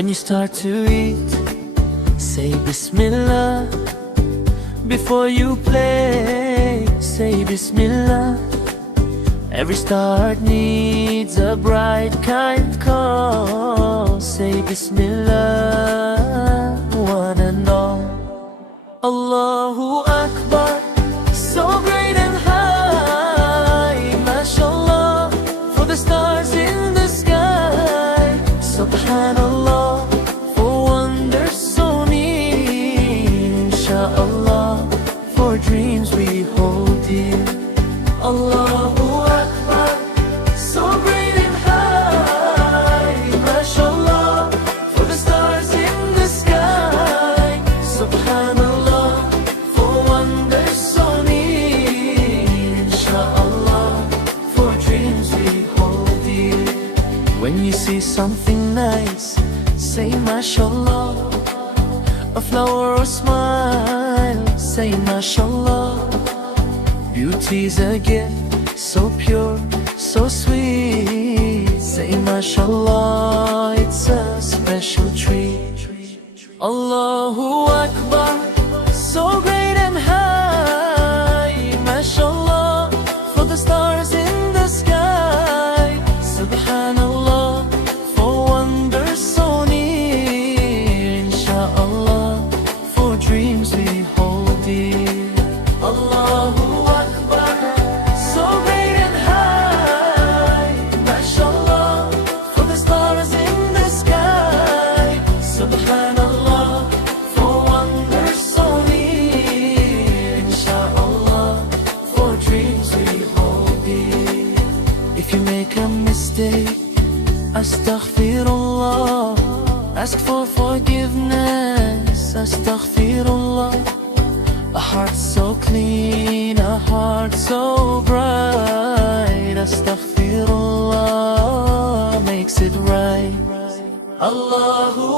When you start to eat, say Bismillah. Before you play, say Bismillah. Every start needs a bright kind call. Say Bismillah, one and all. Allahu Akbar, so great and high. Mashallah, for the stars in the sky. Subhanallah, for wonders so near. Inshallah, for dreams we hold dear. Allahu Akbar, so great and high. Mashallah, for the stars in the sky. Subhanallah, for wonders so near. Inshallah, for dreams we hold dear. When you see something nice, say Mashallah. A flower or smile, say Mashallah. Beauty's a gift, so pure, so sweet. Say Mashallah, it's a special treat. Allahu Akbar, so great and high. Mashallah, for the stars in the sky. Subhanallah, for wonders so near. Inshallah, for dreams we hold dear. Allahu Akbar, so great and high. Mashallah, for the stars in the sky. Subhanallah, for wonders so near. Inshallah, for dreams we hold dear. If you make a mistake, astaghfirullah. Ask for forgiveness, astaghfirullah. A heart so clean, a heart so bright. Astaghfirullah makes it right. Allahu